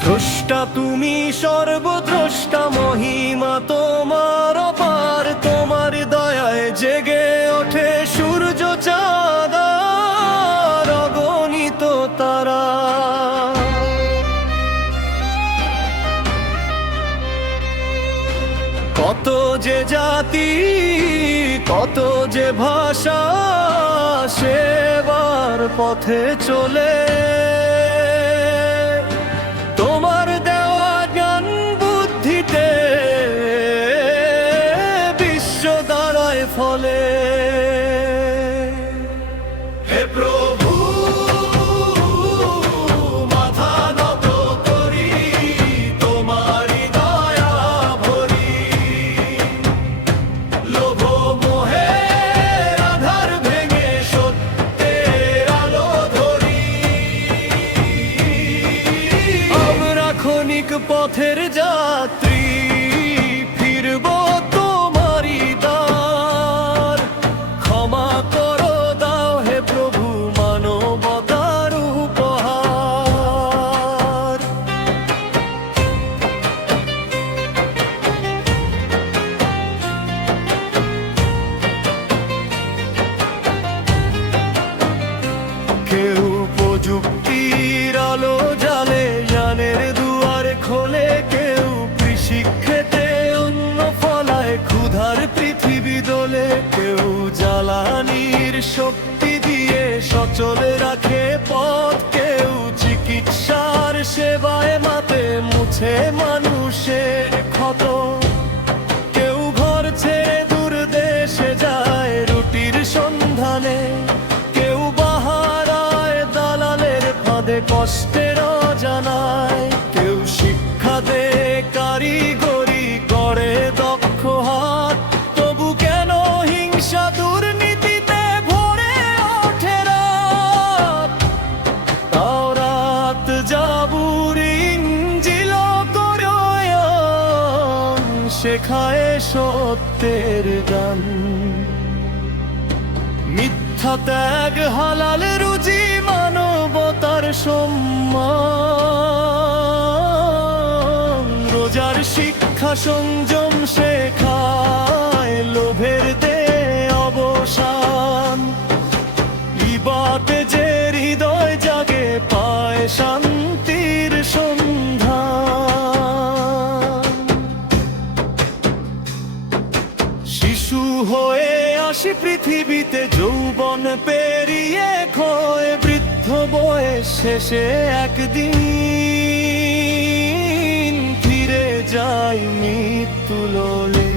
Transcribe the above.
স্রষ্টা তুমি সর্বদ্রষ্টা, মহিমা তোমার অপার। তোমার দয়ায় জেগে ওঠে সূর্য চাঁদ আর অগণিত তারা। কত যে জাতি, কত যে ভাষা সেবার পথে চলে। তোমার দেওয়া জ্ঞান বুদ্ধিতে বিশ্ব দাঁড়ায় ফলে। হে প্রভু, মাথা নত করি, তোমারি দয়া ভরি। লোভ মোহের আধার ভেঙে সত্যের আলো ধরি। আমরা ক্ষণিক পথের যাত্রী, ফিরব তোমারি দ্বার। ক্ষমা করো দাও হে প্রভু মানবতার উপহার। কেউ প্রযুক্তির আলো জালে, জ্ঞানের দুয়ার খোলে। কেউ কৃষি ক্ষেতে অন্ন ফলায়, ক্ষুধার পৃথিবী দোলে। কেউ জ্বালানির শক্তি দিয়ে সচল রাখে পথ। কেউ চিকিৎসার সেবায় মাতে, মুছে মানুষের ক্ষত। কেউ ঘর ছেড়ে দূর দেশে যায় রুটির সন্ধানে। কেউ বাহারায় দালালের ফাঁদে কষ্টের অজানায়। কেউ শিক্ষা দে কারিগরি করে দক্ষ হাত। তবু কেন হিংসা দুর্নীতিতে ভরে ওঠে রাত? তাওরাত জাবুর ইনজিল কোরআন শেখায় সত্যের গান। মিথ্যা ত্যাগ, হালাল রুজি, মানবতার সম্মান। রোজার শিক্ষা সংযম শেখায়, লোভের দে অবসান। ইবাদতে যে হৃদয় জাগে, পায় শান্তির সন্ধান। শিশু হয়ে আসি পৃথিবীতে, যৌবন পেরিয়ে ক্ষয়। বৃদ্ধ বয়স শেষে একদিন ফিরে যাই মৃত্যু লোলে।